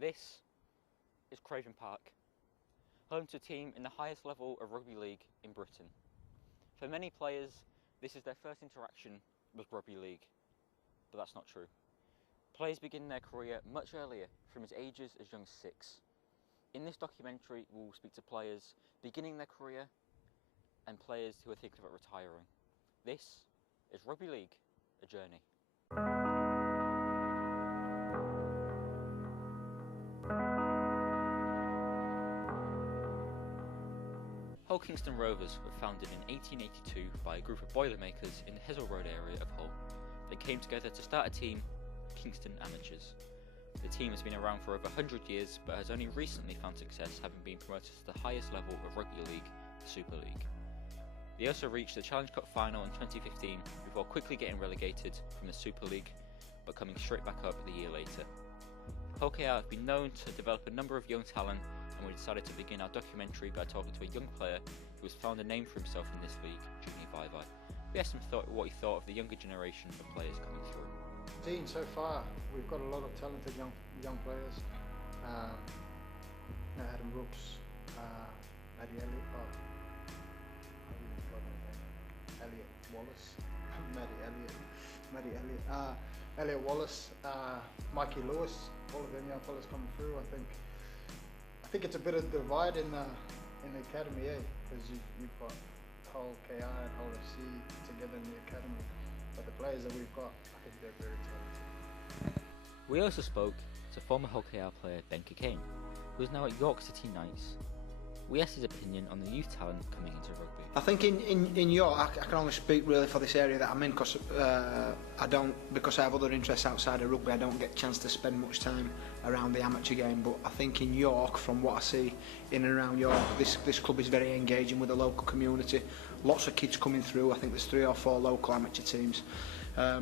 This is Craven Park, home to a team in the highest level of rugby league in Britain. For many players, this is their first interaction with rugby league, but that's not true. Players begin their career much earlier, from as ages as young as 6. In this documentary, we'll speak to players beginning their career and players who are thinking about retiring. This is Rugby League, a journey. Hull Kingston Rovers were founded in 1882 by a group of Boilermakers in the Hessel Road area of Hull. They came together to start a team, Kingston Amateurs. The team has been around for over 100 years but has only recently found success, having been promoted to the highest level of Rugby League, the Super League. They also reached the Challenge Cup final in 2015 before quickly getting relegated from the Super League but coming straight back up the year later. Hull KR have been known to develop a number of young talent, and we decided to begin our documentary by talking to a young player who has found a name for himself in this league, Journey-Kian. We asked him what he thought of the younger generation of players coming through. Team so far, we've got a lot of talented young players. Adam Brooks, Matty Elliott, Elliott Wallace, Elliott Wallace, Mikey Lewis, all of them young fellas coming through. I think it's a bit of divide in the academy, because you've got Hull KR and Hull FC together in the academy. But the players that we've got, I think they're very talented. We also spoke to former Hull KR player Journey-Kian, who is now at York City Knights. We asked his opinion on the youth talent coming into rugby. I think in York, I can only speak really for this area that I'm in, because I have other interests outside of rugby. I don't get a chance to spend much time around the amateur game. But I think in York, from what I see in and around York, this club is very engaging with the local community. Lots of kids coming through. I think there's 3 or 4 local amateur teams. I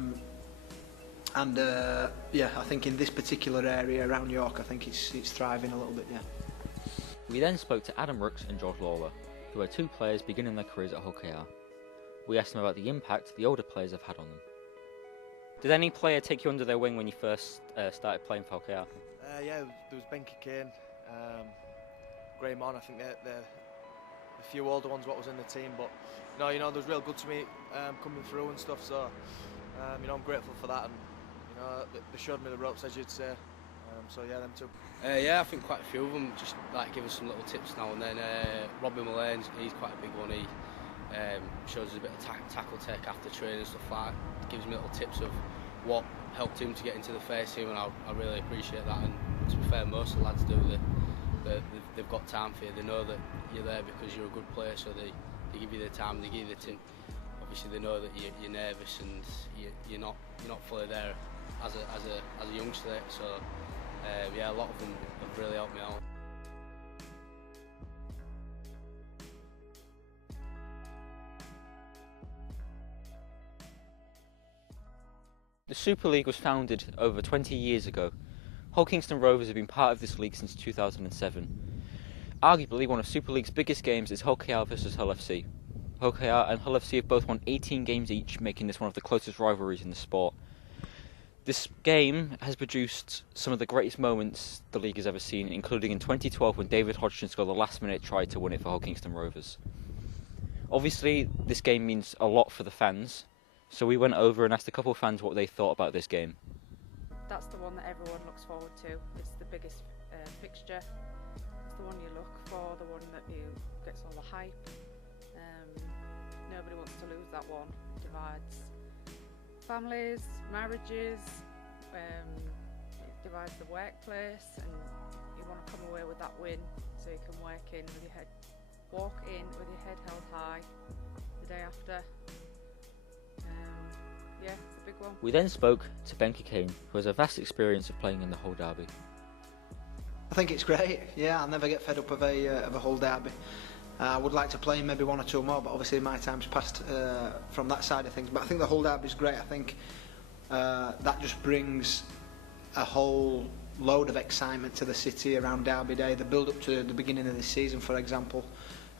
think in this particular area around York, I think it's thriving a little bit. Yeah. We then spoke to Adam Brooks and George Lawler, who are 2 players beginning their careers at Hull KR. We asked them about the impact the older players have had on them. Did any player take you under their wing when you first started playing for Hull KR? Yeah, there was Journey-Kian, Graham on. I think they're a few older ones what was in the team, but they was real good to me coming through and stuff. So I'm grateful for that, and they showed me the ropes, as you'd say. So yeah, them 2. I think quite a few of them just give us some little tips now and then. Robbie Mullane, he's quite a big one. He shows us a bit of tackle take after training and stuff like that. Gives me little tips of what helped him to get into the first team, and I really appreciate that. And to be fair, most of the lads do. They've got time for you. They know that you're there because you're a good player, so they give you the time, they give you the tip. Obviously, they know that you're nervous and you're not fully there as a youngster. So. A lot of them have really helped me out. The Super League was founded over 20 years ago. Hull Kingston Rovers have been part of this league since 2007. Arguably, one of Super League's biggest games is Hull KR versus Hull FC. Hull KR and Hull FC have both won 18 games each, making this one of the closest rivalries in the sport. This game has produced some of the greatest moments the league has ever seen, including in 2012 when David Hodgson scored the last-minute try to win it for Hull Kingston Rovers. Obviously, this game means a lot for the fans, so we went over and asked a couple of fans what they thought about this game. That's the one that everyone looks forward to. It's the biggest fixture. It's the one you look for, the one that gets all the hype. Nobody wants to lose that one. It divides families, marriages, it divides the workplace, and you want to come away with that win so you can walk in with your head held high the day after. It's a big one. We then spoke to Journey-Kian, who has a vast experience of playing in the Hull derby. I think it's great. Yeah, I'll never get fed up of a Hull derby. I would like to play maybe 1 or 2 more, but obviously my time's passed from that side of things. But I think the Hull derby is great. I think that just brings a whole load of excitement to the city around Derby Day. The build up to the beginning of this season, for example,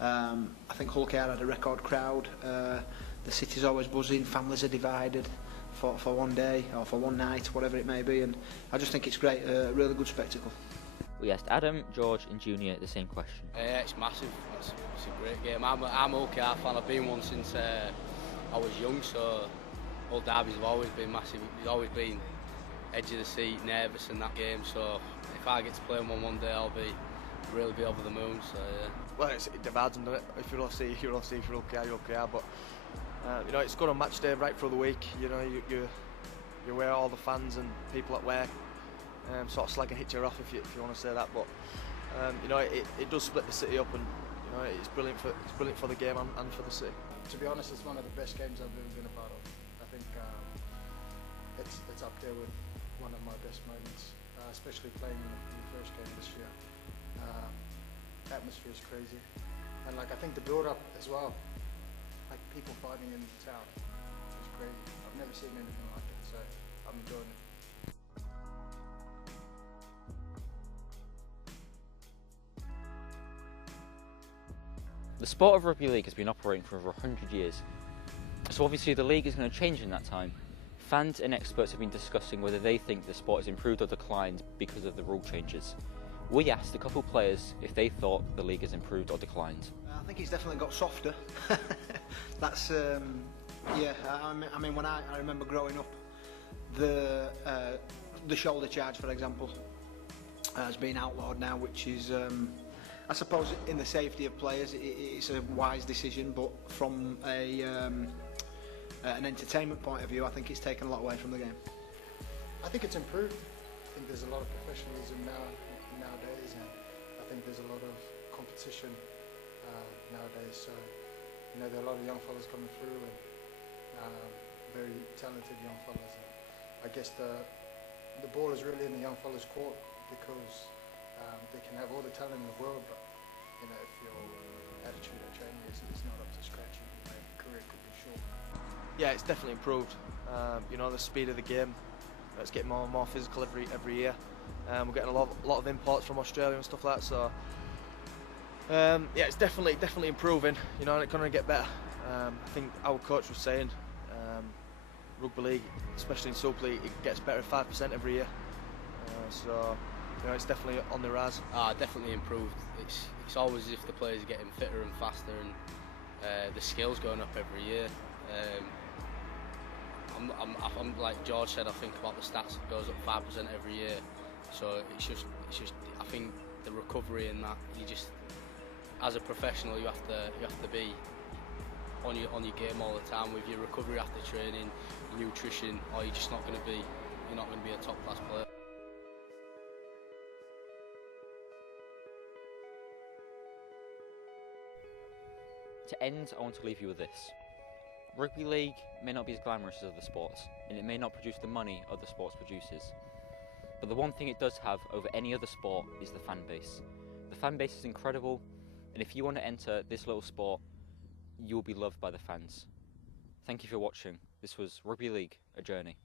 I think Hull KR had a record crowd. The city's always buzzing. Families are divided for one day or for one night, whatever it may be. And I just think it's great. A really good spectacle. We asked Adam, George and Junior the same question. Yeah, it's massive. It's a great game. I'm an OKR fan. I've been one since I was young, so Old Derbies have always been massive. It's always been edge of the seat, nervous in that game. So if I get to play one day, I'll really be over the moon. So yeah. Well, it divides them, doesn't it? If you're OC, you're OC. If you're OKR, you're OKR. But you know, it's good on match day right through the week. You know, you're aware all the fans and people at work sort of slag and hit you off if you want to say that. But you know, it does split the city up, and you know, it's brilliant for the game and for the city. To be honest, it's one of the best games I've ever been a part of. I think it's up there with one of my best moments, especially playing in the first game this year. Atmosphere is crazy, and like I think the build-up as well, like people fighting in the town, is crazy. I've never seen anything like it, so I'm enjoying it. The sport of rugby league has been operating for over 100 years, so obviously the league is going to change in that time. Fans and experts have been discussing whether they think the sport has improved or declined because of the rule changes. We asked a couple players if they thought the league has improved or declined. I think it's definitely got softer. That's yeah. I mean, when I remember growing up, the shoulder charge, for example, has been outlawed now, which is, I suppose, in the safety of players, it's a wise decision. But from an entertainment point of view, I think it's taken a lot away from the game. I think it's improved. I think there's a lot of professionalism nowadays, and I think there's a lot of competition nowadays. So, you know, there are a lot of young fellas coming through, and very talented young fellas. And I guess the ball is really in the young fellas' court, because they can have all the talent in the world, but you know, if your attitude at training is not up to scratch, your career could be short. Yeah, it's definitely improved. You know, the speed of the game, it's getting more and more physical every year. We're getting a lot of imports from Australia and stuff like that. So yeah, it's definitely improving. You know, and it's going to get better. I think our coach was saying rugby league, especially in Super League, it gets better 5% every year. So you know, it's definitely on the rise. Definitely improved. It's always as if the players are getting fitter and faster, and the skills going up every year. I'm like George said, I think about the stats, it goes up 5% every year. So it's just I think the recovery in that, you just, as a professional, you have to be on your game all the time with your recovery after training, nutrition, or you're not going to be a top class player. To end, I want to leave you with this. Rugby league may not be as glamorous as other sports, and it may not produce the money other sports produces. But the one thing it does have over any other sport is the fan base. The fan base is incredible, and if you want to enter this little sport, you'll be loved by the fans. Thank you for watching. This was Rugby League, a journey.